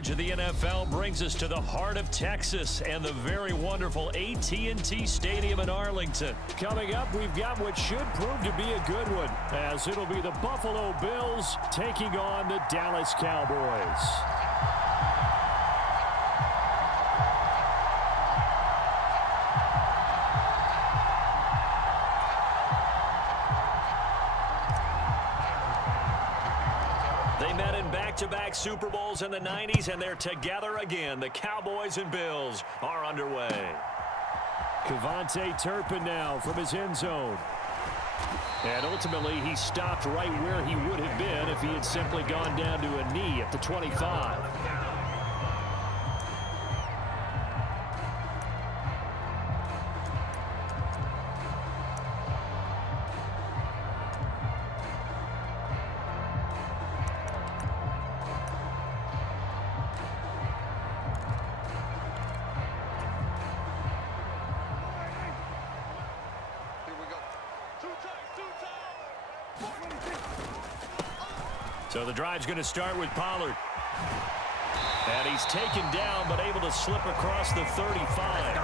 coverage of the NFL brings us to the heart of Texas and the very wonderful AT&T Stadium in Arlington. Coming up, we've got what should prove to be a good one, as it'll be the Buffalo Bills taking on the Dallas Cowboys. They met in back-to-back Super Bowls in the 90s, and they're together again. The Cowboys and Bills are underway. Cavante Turpin now from his end zone. And ultimately, he stopped right where he would have been if he had simply gone down to a knee at the 25. So the drive's going to start with Pollard. And he's taken down, but able to slip across the 35.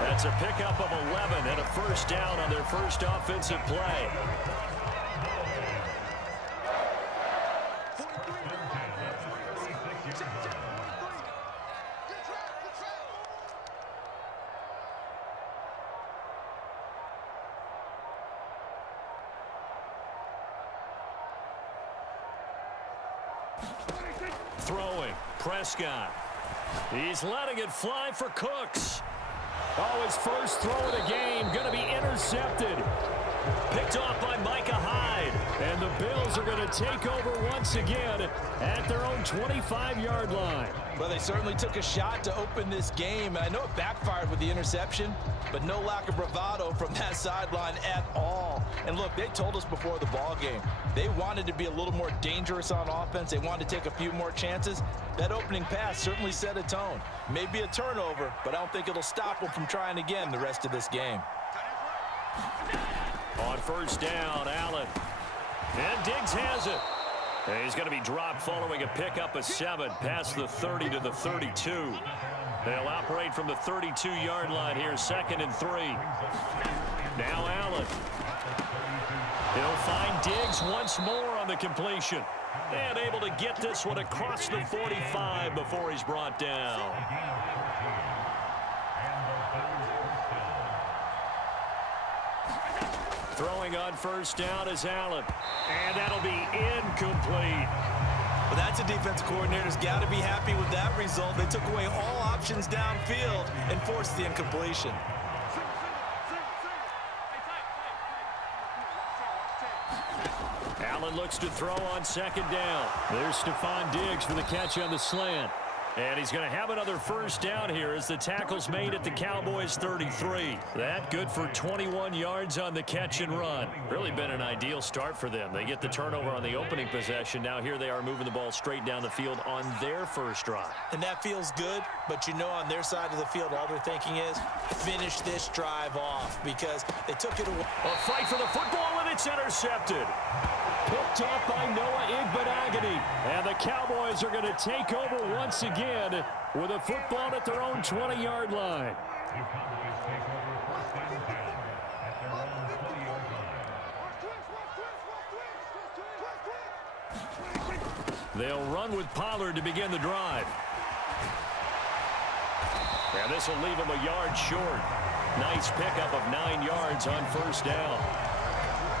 That's a pickup of 11 and a first down on their first offensive play. Throwing, Prescott. He's letting it fly for Cooks. Oh, his first throw of the game going to be intercepted. Picked off by Micah Hyde. And the Bills are going to take over once again at their own 25-yard line. Well, they certainly took a shot to open this game. I know it backfired with the interception, but no lack of bravado from that sideline at all. And look, they told us before the ball game, they wanted to be a little more dangerous on offense. They wanted to take a few more chances. That opening pass certainly set a tone. Maybe a turnover, but I don't think it'll stop them from trying again the rest of this game. On first down, Allen. And Diggs has it. And he's going to be dropped following a pickup of 7 past the 30 to the 32. They'll operate from the 32-yard line here, 2nd and 3. Now Allen. He'll find Diggs once more on the completion. And able to get this one across the 45 before he's brought down. Throwing on first down is Allen. And that'll be incomplete. Well, that's a defensive coordinator's got to be happy with that result. They took away all options downfield and forced the incompletion. Allen looks to throw on 2nd down. There's Stephon Diggs for the catch on the slant. And he's going to have another first down here as the tackle's made at the Cowboys 33. That good for 21 yards on the catch and run. Really been an ideal start for them. They get the turnover on the opening possession. Now here they are moving the ball straight down the field on their first drive. And that feels good, but you know on their side of the field all they're thinking is finish this drive off because they took it away. A fight for the football and it's intercepted. Picked up by Noah Igbenogany. And the Cowboys are going to take over once again with a football at their own 20-yard line. They'll run with Pollard to begin the drive. And this will leave him a yard short. Nice pickup of 9 yards on first down.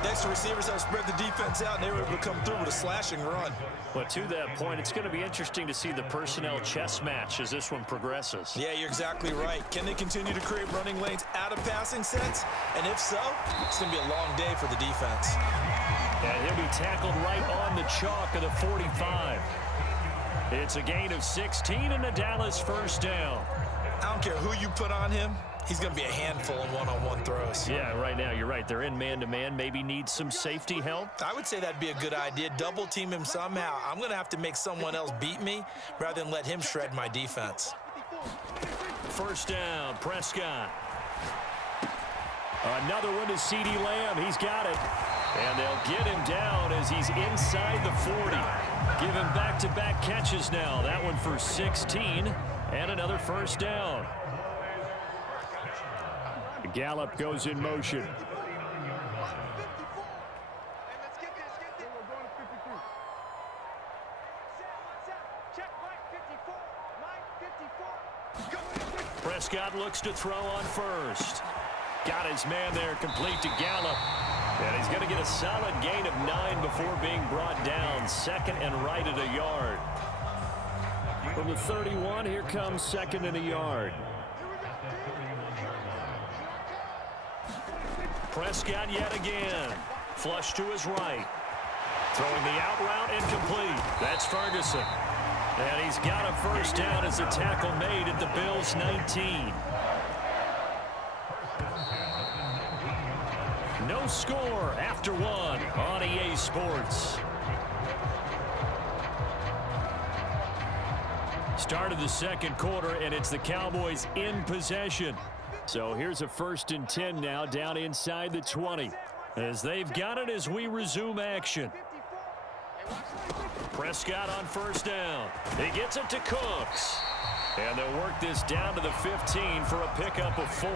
Next, receivers have spread the defense out, and they were able to come through with a slashing run. But to that point, it's going to be interesting to see the personnel chess match as this one progresses. Yeah, you're exactly right. Can they continue to create running lanes out of passing sets? And if so, it's going to be a long day for the defense. And he'll be tackled right on the chalk of the 45. It's a gain of 16 and a Dallas first down. I don't care who you put on him. He's going to be a handful in one-on-one throws. Yeah, right now, you're right. They're in man-to-man. Maybe need some safety help. I would say that'd be a good idea. Double team him somehow. I'm going to have to make someone else beat me rather than let him shred my defense. First down, Prescott. Another one to CeeDee Lamb. He's got it. And they'll get him down as he's inside the 40. Give him back-to-back catches now. That one for 16 and another first down. Gallup goes in motion. Prescott looks to throw on first. Got his man there, complete to Gallup. And he's going to get a solid gain of 9 before being brought down. Second and right at a yard. From the 31, here comes second and a yard. Prescott yet again. Flush to his right. Throwing the out route incomplete. That's Ferguson. And he's got a first down as a tackle made at the Bills' 19. No score after one on EA Sports. Start of the second quarter, and it's the Cowboys in possession. So here's a 1st and 10 now down inside the 20. As they've got it as we resume action. Prescott on first down. He gets it to Cooks. And they'll work this down to the 15 for a pickup of 4.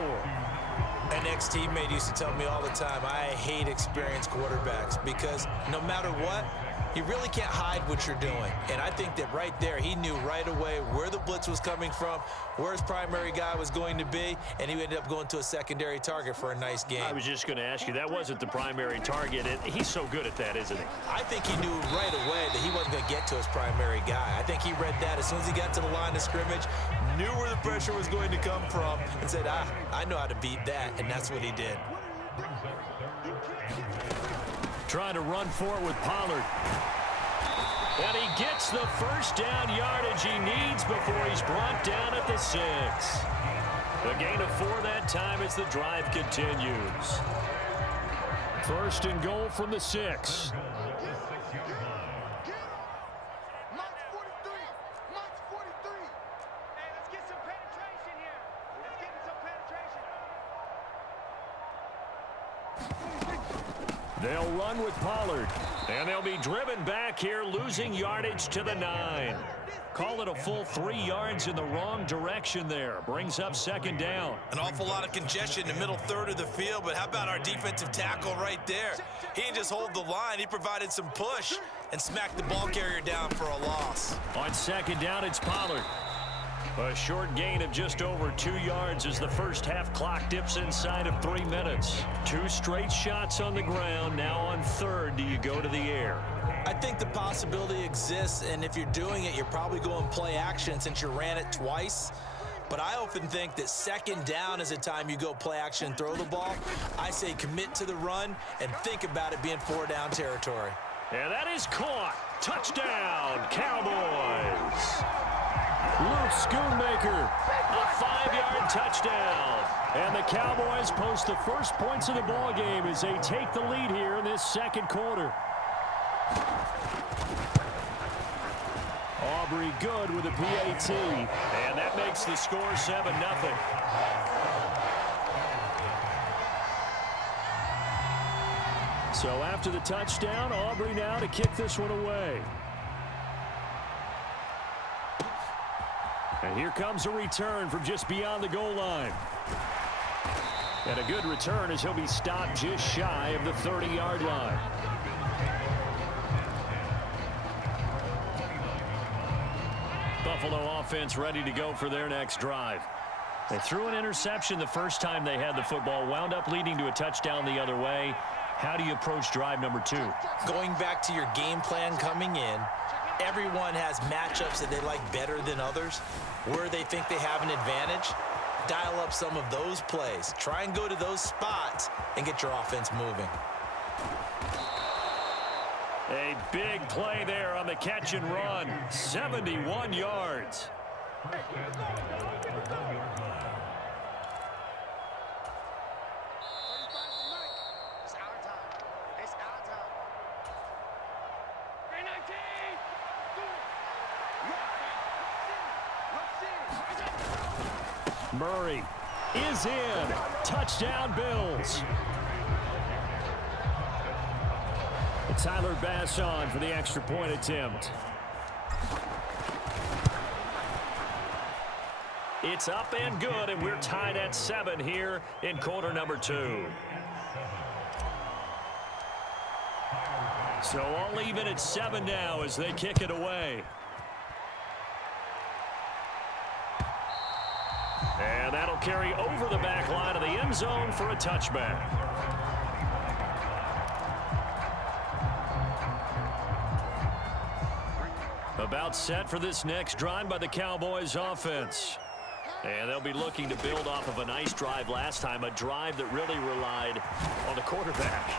An ex-teammate used to tell me all the time, I hate experienced quarterbacks because no matter what, you really can't hide what you're doing. And I think that right there, he knew right away where the blitz was coming from, where his primary guy was going to be, and he ended up going to a secondary target for a nice game. I was just going to ask you, that wasn't the primary target. He's so good at that, isn't he? I think he knew right away that he wasn't going to get to his primary guy. I think he read that as soon as he got to the line of scrimmage, knew where the pressure was going to come from, and said, I know how to beat that, and that's what he did. Trying to run for it with Pollard. And he gets the first down yardage he needs before he's brought down at the 6. A gain of 4 that time as the drive continues. 1st and goal from the 6. They'll run with Pollard. And they'll be driven back here, losing yardage to the 9. Call it a full 3 yards in the wrong direction there. Brings up 2nd down. An awful lot of congestion in the middle third of the field, but how about our defensive tackle right there? He didn't just hold the line. He provided some push and smacked the ball carrier down for a loss. On 2nd down, it's Pollard. A short gain of just over 2 yards as the first half clock dips inside of 3 minutes. 2 straight shots on the ground. Now on 3rd, do you go to the air? I think the possibility exists, and if you're doing it, you're probably going play action since you ran it twice. But I often think that 2nd down is a time you go play action and throw the ball. I say commit to the run and think about it being 4 down territory. And that is caught. Touchdown, Cowboys. Luke Schoonmaker, a 5-yard touchdown. And the Cowboys post the first points of the ball game as they take the lead here in this second quarter. Aubrey good with a PAT. And that makes the score 7-0. So after the touchdown, Aubrey now to kick this one away. And here comes a return from just beyond the goal line. And a good return as he'll be stopped just shy of the 30-yard line. Buffalo offense ready to go for their next drive. They threw an interception the first time they had the football, wound up leading to a touchdown the other way. How do you approach drive number 2? Going back to your game plan coming in, everyone has matchups that they like better than others, where they think they have an advantage. Dial up some of those plays. Try and go to those spots and get your offense moving. A big play there on the catch and run. 71 yards. Murray is in. Touchdown, Bills. Tyler Bass on for the extra point attempt. It's up and good, and we're tied at 7 here in quarter number 2. So all even at 7 now as they kick it away. And that'll carry over the back line of the end zone for a touchback. About set for this next drive by the Cowboys offense. And they'll be looking to build off of a nice drive last time, a drive that really relied on the quarterback.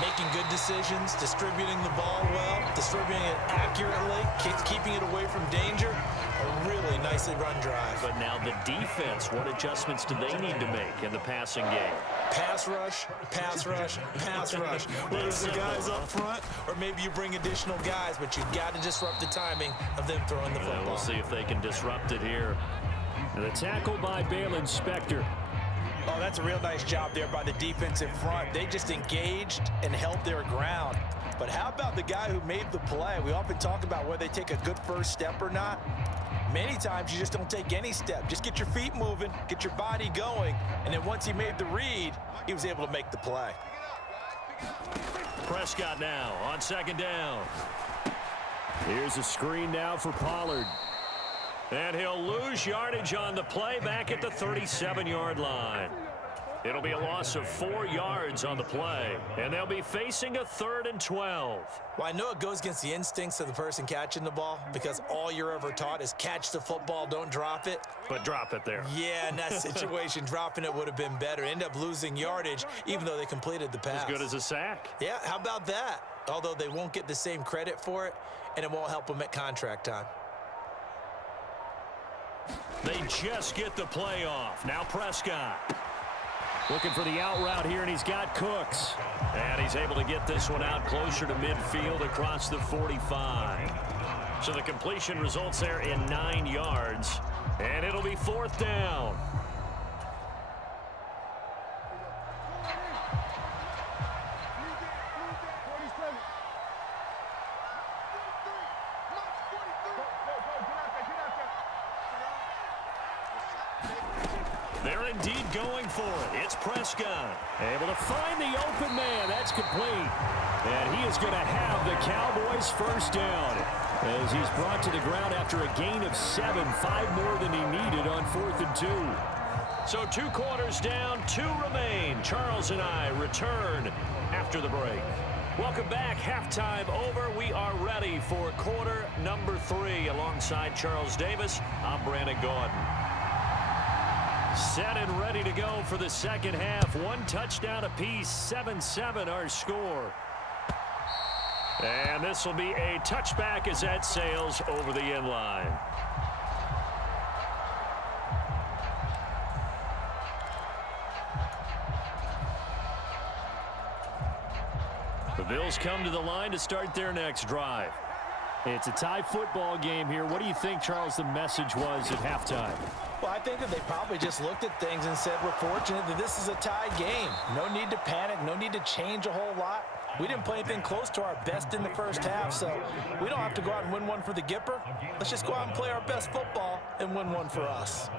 Making good decisions, distributing the ball well, distributing it accurately, keeping it away from danger. A really nicely run drive. But now the defense, what adjustments do they need to make in the passing game? Pass rush, pass rush, pass rush. Whether it's the guys up front or maybe you bring additional guys, but you've got to disrupt the timing of them throwing the football. We'll see if they can disrupt it here. The tackle by Balen Spector. Oh, that's a real nice job there by the defensive front. They just engaged and held their ground. But how about the guy who made the play? We often talk about whether they take a good first step or not. Many times you just don't take any step. Just get your feet moving, get your body going, and then once he made the read, he was able to make the play. Prescott now on second down. Here's a screen now for Pollard. And he'll lose yardage on the play back at the 37-yard line. It'll be a loss of 4 yards on the play, and they'll be facing a 3rd and 12. Well, I know it goes against the instincts of the person catching the ball because all you're ever taught is catch the football, don't drop it. But drop it there. Yeah, in that situation, dropping it would have been better. End up losing yardage, even though they completed the pass. As good as a sack. Yeah, how about that? Although they won't get the same credit for it, and it won't help them at contract time. They just get the play off. Now Prescott. Looking for the out route here, and he's got Cooks. And he's able to get this one out closer to midfield across the 45. So the completion results there in 9 yards. And it'll be 4th down. They're indeed going for it. It's Prescott. Able to find the open man. That's complete. And he is going to have the Cowboys first down as he's brought to the ground after a gain of 7, 5 more than he needed on 4th and 2. So 2 quarters down, 2 remain. Charles and I return after the break. Welcome back. Halftime over. We are ready for quarter number 3. Alongside Charles Davis, I'm Brandon Gordon. Set and ready to go for the second half. 1 touchdown apiece, 7-7 our score. And this will be a touchback as that sails over the end line. The Bills come to the line to start their next drive. It's a tie football game here. What do you think, Charles, the message was at halftime? Well, I think that they probably just looked at things and said, we're fortunate that this is a tie game. No need to panic. No need to change a whole lot. We didn't play anything close to our best in the first half, so we don't have to go out and win one for the Gipper. Let's just go out and play our best football and win one for us.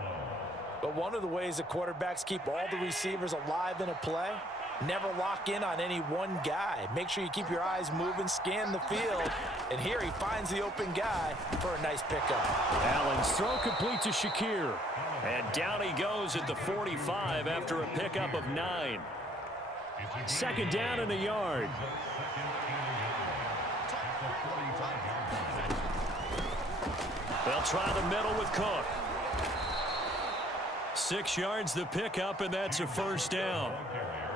But one of the ways that quarterbacks keep all the receivers alive in a play, never lock in on any one guy. Make sure you keep your eyes moving, scan the field, and here he finds the open guy for a nice pickup. Allen's throw complete to Shakir. And down he goes at the 45 after a pickup of 9. Second down and a yard. They'll try the middle with Cook. 6 yards the pickup, and that's a first down.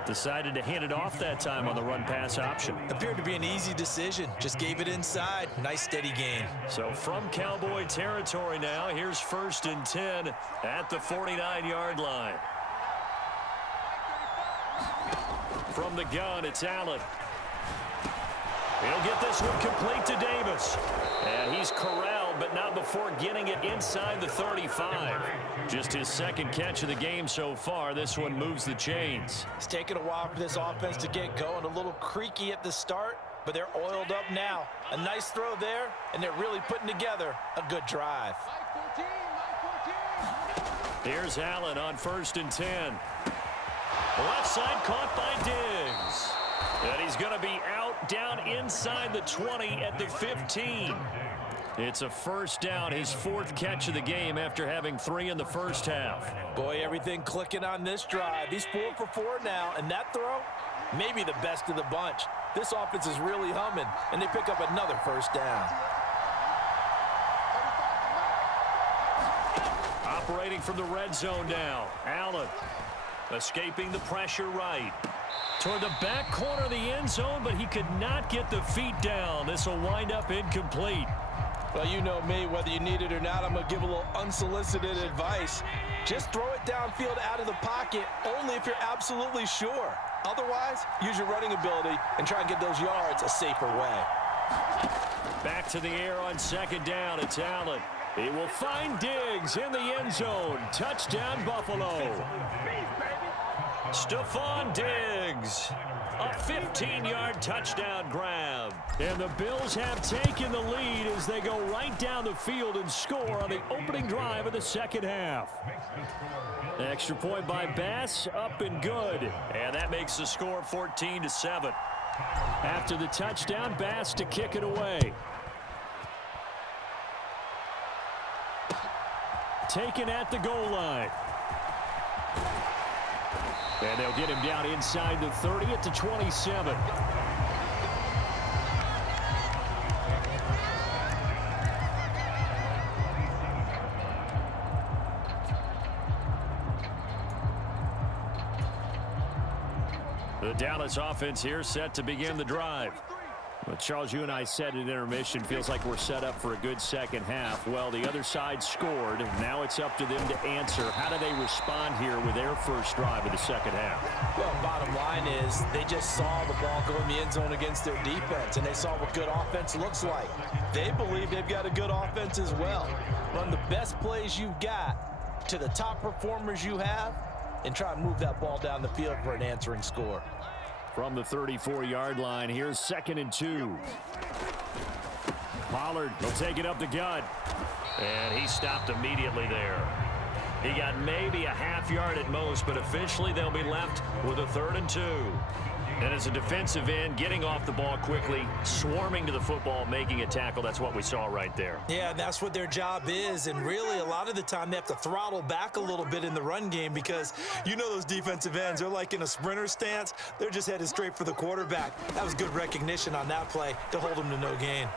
Decided to hand it off that time on the run-pass option. Appeared to be an easy decision. Just gave it inside. Nice steady gain. So from Cowboy territory now, here's 1st and 10 at the 49-yard line. From the gun, it's Allen. He'll get this one complete to Davis. And he's corralled, but not before getting it inside the 35. Just his 2nd catch of the game so far. This one moves the chains. It's taken a while for this offense to get going. A little creaky at the start, but they're oiled up now. A nice throw there, and they're really putting together a good drive. Here's Allen on 1st and 10. Left side caught by Diggs. And he's going to be out down inside the 20 at the 15. It's a first down, his 4th catch of the game after having 3 in the first half. Boy, everything clicking on this drive. He's 4 for 4 now, and that throw, maybe the best of the bunch. This offense is really humming, and they pick up another first down. Operating from the red zone now. Allen escaping the pressure right. Toward the back corner of the end zone, but he could not get the feet down. This will wind up incomplete. Well, you know me, whether you need it or not, I'm going to give a little unsolicited advice. Just throw it downfield out of the pocket, only if you're absolutely sure. Otherwise, use your running ability and try and get those yards a safer way. Back to the air on 2nd down. It's Allen. He will find Diggs in the end zone. Touchdown, Buffalo. Stephon Diggs. A 15-yard touchdown grab. And the Bills have taken the lead as they go right down the field and score on the opening drive of the second half. Extra point by Bass, up and good. And that makes the score 14-7. After the touchdown, Bass to kick it away. Taken at the goal line. And they'll get him down inside the 30 at the 27. The Dallas offense here set to begin the drive. Well, Charles, you and I said at intermission, feels like we're set up for a good second half. Well, the other side scored. Now it's up to them to answer. How do they respond here with their first drive of the second half? Well, bottom line is they just saw the ball go in the end zone against their defense, and they saw what good offense looks like. They believe they've got a good offense as well. Run the best plays you've got to the top performers you have, and try and move that ball down the field for an answering score. From the 34-yard line, here's 2nd and 2. Pollard will take it up the gut. And he stopped immediately there. He got maybe a half yard at most, but officially they'll be left with a 3rd and 2. And as a defensive end, getting off the ball quickly, swarming to the football, making a tackle, that's what we saw right there. Yeah, that's what their job is, and really a lot of the time they have to throttle back a little bit in the run game because you know those defensive ends, they're like in a sprinter stance. They're just headed straight for the quarterback. That was good recognition on that play to hold him to no gain.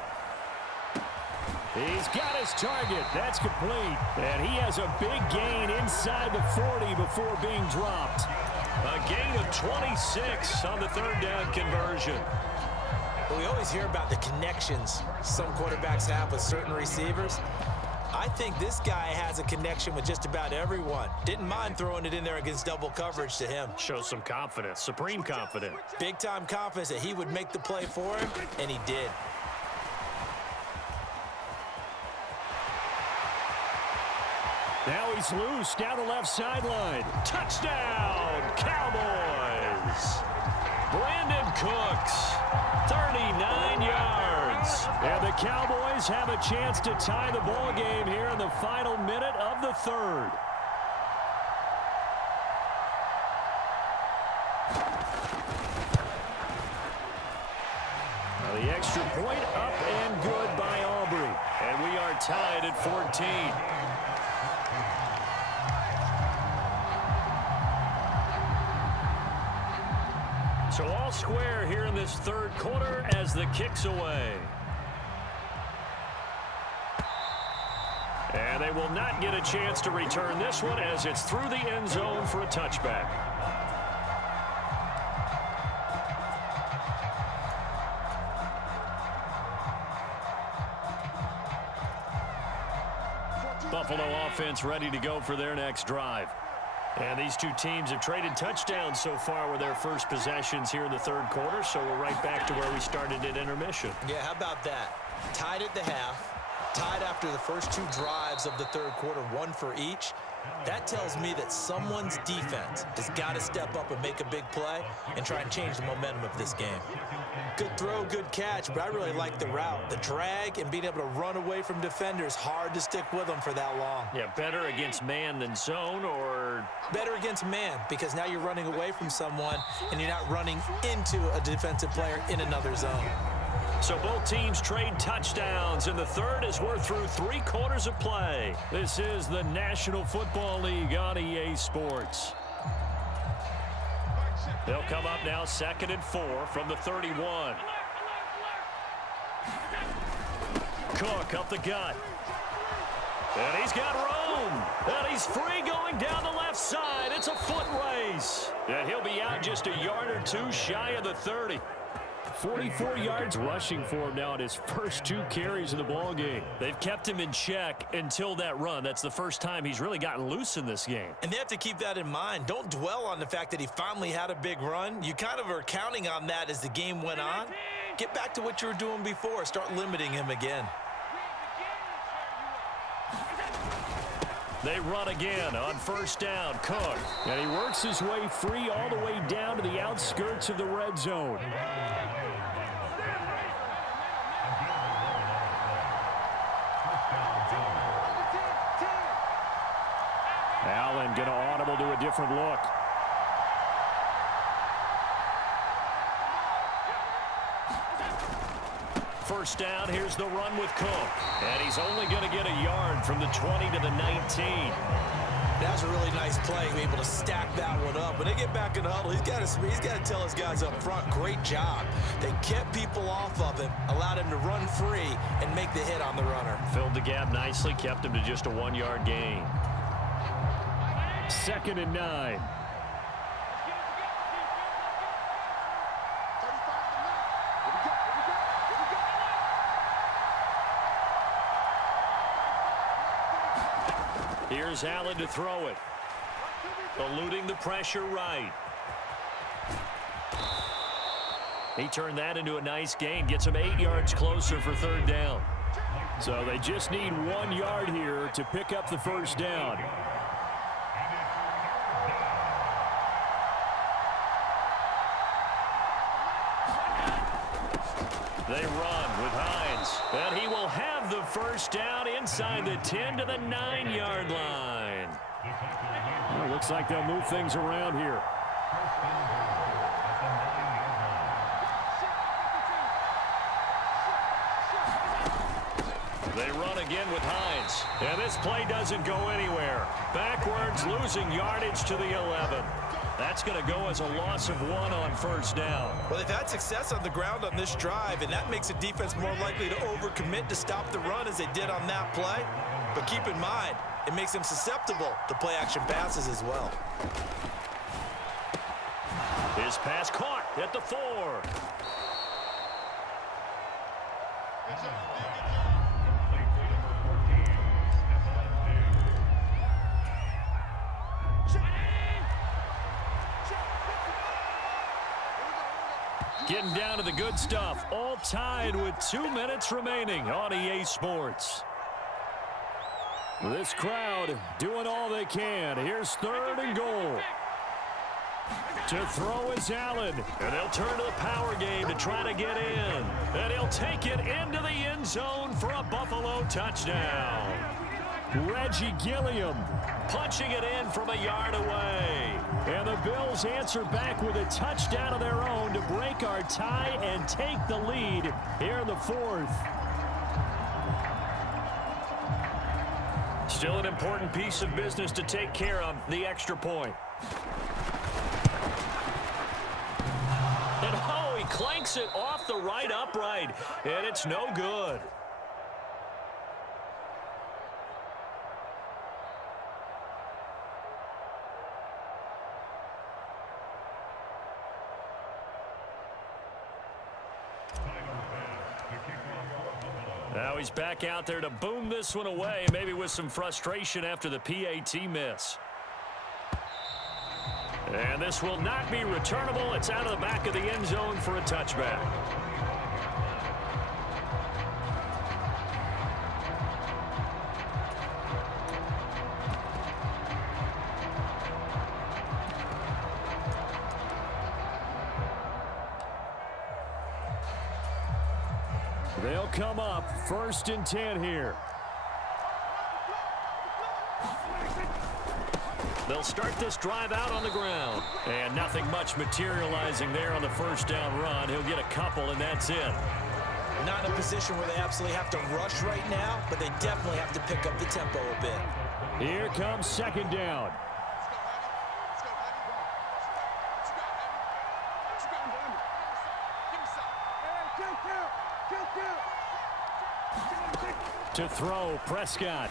He's got his target. That's complete. And he has a big gain inside the 40 before being dropped. A gain of 26 on the 3rd down conversion. Well, we always hear about the connections some quarterbacks have with certain receivers. I think this guy has a connection with just about everyone. Didn't mind throwing it in there against double coverage to him. Shows some confidence, supreme confidence. Big-time confidence that he would make the play for him, and he did. Now he's loose down the left sideline. Touchdown, Cowboys. Brandon Cooks, 39 yards. And the Cowboys have a chance to tie the ball game here in the final minute of the 3rd. Now the extra point up and good by Aubrey. And we are tied at 14. So all square here in this 3rd quarter as the kick's away. And they will not get a chance to return this one as it's through the end zone for a touchback. Buffalo offense ready to go for their next drive. And these two teams have traded touchdowns so far with their first possessions here in the 3rd quarter, so we're right back to where we started at intermission. Yeah, how about that? Tied at the half. Tied after the first 2 drives of the third quarter, 1 for each. That tells me that someone's defense has got to step up and make a big play and try and change the momentum of this game. Good throw, good catch, but I really like the route. The drag and being able to run away from defenders, hard to stick with them for that long. Yeah, better against man than zone, or? Better against man, because now you're running away from someone and you're not running into a defensive player in another zone. So both teams trade touchdowns in the third as we're through 3 quarters of play. This is the National Football League on EA Sports. They'll come up now 2nd and 4 from the 31. Cook up the gut. And he's got room. And he's free going down the left side. It's a foot race. And he'll be out just a yard or 2 shy of the 30. 44 yards rushing for him now in his first 2 carries of the ball game. They've kept him in check until that run. That's the first time he's really gotten loose in this game. And they have to keep that in mind. Don't dwell on the fact that he finally had a big run. You kind of are counting on that as the game went on. Get back to what you were doing before. Start limiting him again. They run again on first down. Cook. And he works his way free all the way down to the outskirts of the red zone. Allen going to audible to a different look. First down, here's the run with Cook. And he's only going to get a yard from the 20 to the 19. That's a really nice play, able to stack that one up. When they get back in the huddle, he's got to tell his guys up front, great job. They kept people off of him, allowed him to run free and make the hit on the runner. Filled the gap nicely, kept him to just a 1-yard gain. 2nd and 9. Here's Allen to throw it. Eluding the pressure right. He turned that into a nice gain. Gets him 8 yards closer for 3rd down. So they just need 1 yard here to pick up the first down. They run with Hines. And he will have the first down inside the 10 to the 9-yard line. Well, looks like they'll move things around here. They run again with Hines. And this play doesn't go anywhere. Backwards, losing yardage to the 11. That's going to go as a loss of 1 on first down. Well, they've had success on the ground on this drive, and that makes a defense more likely to overcommit to stop the run as they did on that play. But keep in mind, it makes them susceptible to play-action passes as well. His pass caught at the 4. Getting down to the good stuff. All tied with 2 minutes remaining on EA Sports. This crowd doing all they can. Here's 3rd and goal. To throw is Allen. And they'll turn to the power game to try to get in. And he'll take it into the end zone for a Buffalo touchdown. Reggie Gilliam punching it in from a yard away. And the Bills answer back with a touchdown of their own to break our tie and take the lead here in the 4th. Still an important piece of business to take care of, the extra point. And oh, he clanks it off the right upright, and it's no good. Now he's back out there to boom this one away, maybe with some frustration after the PAT miss. And this will not be returnable. It's out of the back of the end zone for a touchback. They'll come up 1st and 10 here. They'll start this drive out on the ground. And nothing much materializing there on the 1st down run. He'll get a couple, and that's it. Not in a position where they absolutely have to rush right now, but they definitely have to pick up the tempo a bit. Here comes 2nd down. To throw, Prescott.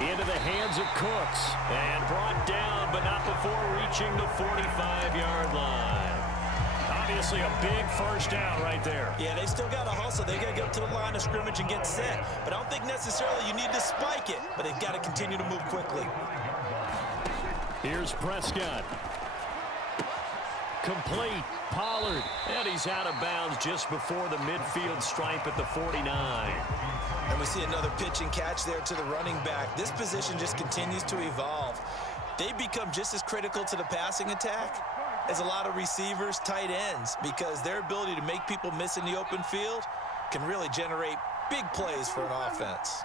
Into the hands of Cooks. And brought down, but not before reaching the 45-yard line. Obviously a big 1st down right there. Yeah, they still got to hustle. They got to get up to the line of scrimmage and get set. But I don't think necessarily you need to spike it. But they've got to continue to move quickly. Here's Prescott. Complete. Pollard. And he's out of bounds just before the midfield stripe at the 49. And we see another pitch and catch there to the running back. This position just continues to evolve. They become just as critical to the passing attack as a lot of receivers, tight ends, because their ability to make people miss in the open field can really generate big plays for an offense.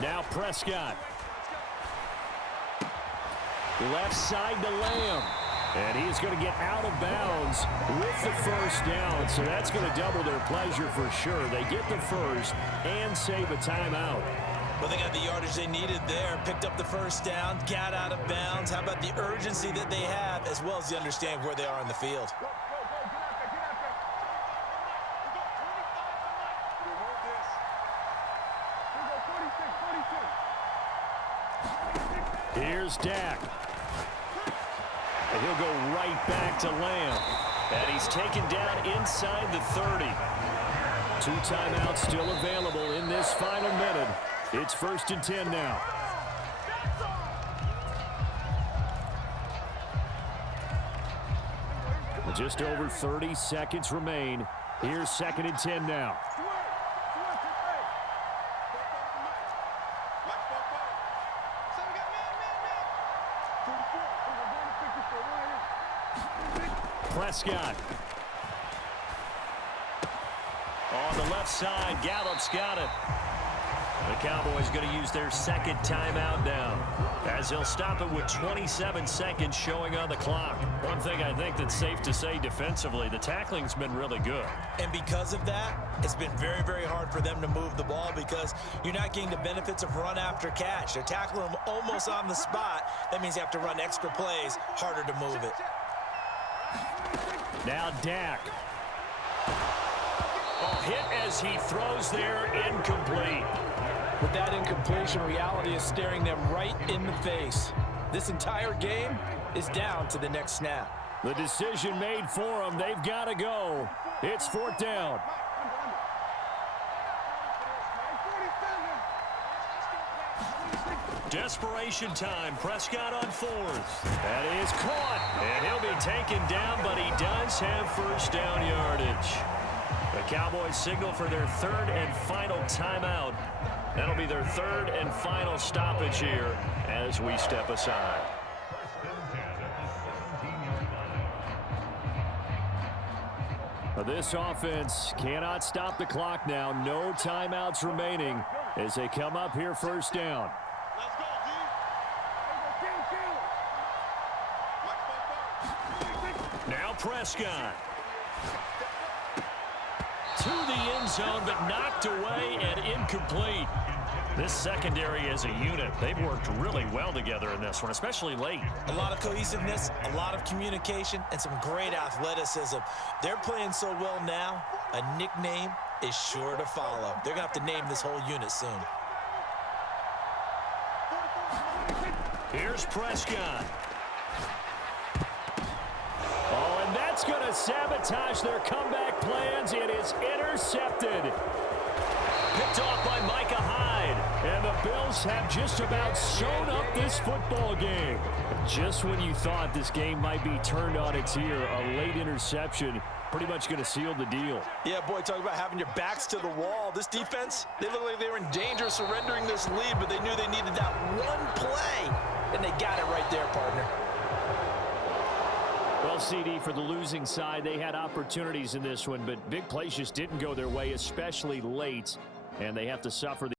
Now Prescott. Left side to Lamb. And he's going to get out of bounds with the 1st down. So that's going to double their pleasure for sure. They get the 1st and save a timeout. Well, they got the yardage they needed there. Picked up the 1st down, got out of bounds. How about the urgency that they have, as well as the understanding where they are in the field? Here's Dak. And he'll go right back to Lamb. And he's taken down inside the 30. 2 timeouts still available in this final minute. It's 1st and 10 now. Just over 30 seconds remain. Here's 2nd and 10 now. Prescott. On the left side, Gallup's got it. The Cowboys going to use their 2nd timeout now, as they'll stop it with 27 seconds showing on the clock. One thing I think that's safe to say defensively, the tackling's been really good. And because of that, it's been very, very hard for them to move the ball because you're not getting the benefits of run after catch. They're tackling them almost on the spot. That means you have to run extra plays, harder to move it. Now Dak. Hit as he throws there, incomplete. With that incompletion, reality is staring them right in the face. This entire game is down to the next snap. The decision made for them. They've got to go. It's 4th down. Desperation time. Prescott on 4th. That is caught. And he'll be taken down, but he does have 1st down yardage. The Cowboys signal for their 3rd and final timeout. That'll be their 3rd and final stoppage here as we step aside. This offense cannot stop the clock now. No timeouts remaining as they come up here 1st down. Now Prescott. To the end zone, but knocked away and incomplete. This secondary as a unit, they've worked really well together in this one, especially late. A lot of cohesiveness, a lot of communication, and some great athleticism. They're playing so well now, a nickname is sure to follow. They're going to have to name this whole unit soon. Here's Prescott. Oh, and that's going to sabotage their comeback plans. It is intercepted. Picked off by Micah Hyde. And the Bills have just about sewn up this football game. Just when you thought this game might be turned on its ear, a late interception pretty much going to seal the deal. Yeah, boy, talk about having your backs to the wall. This defense, they look like they were in danger of surrendering this lead, but they knew they needed that one play, and they got it right there, partner. Well, CD, for the losing side, they had opportunities in this one, but big plays just didn't go their way, especially late, and they have to suffer the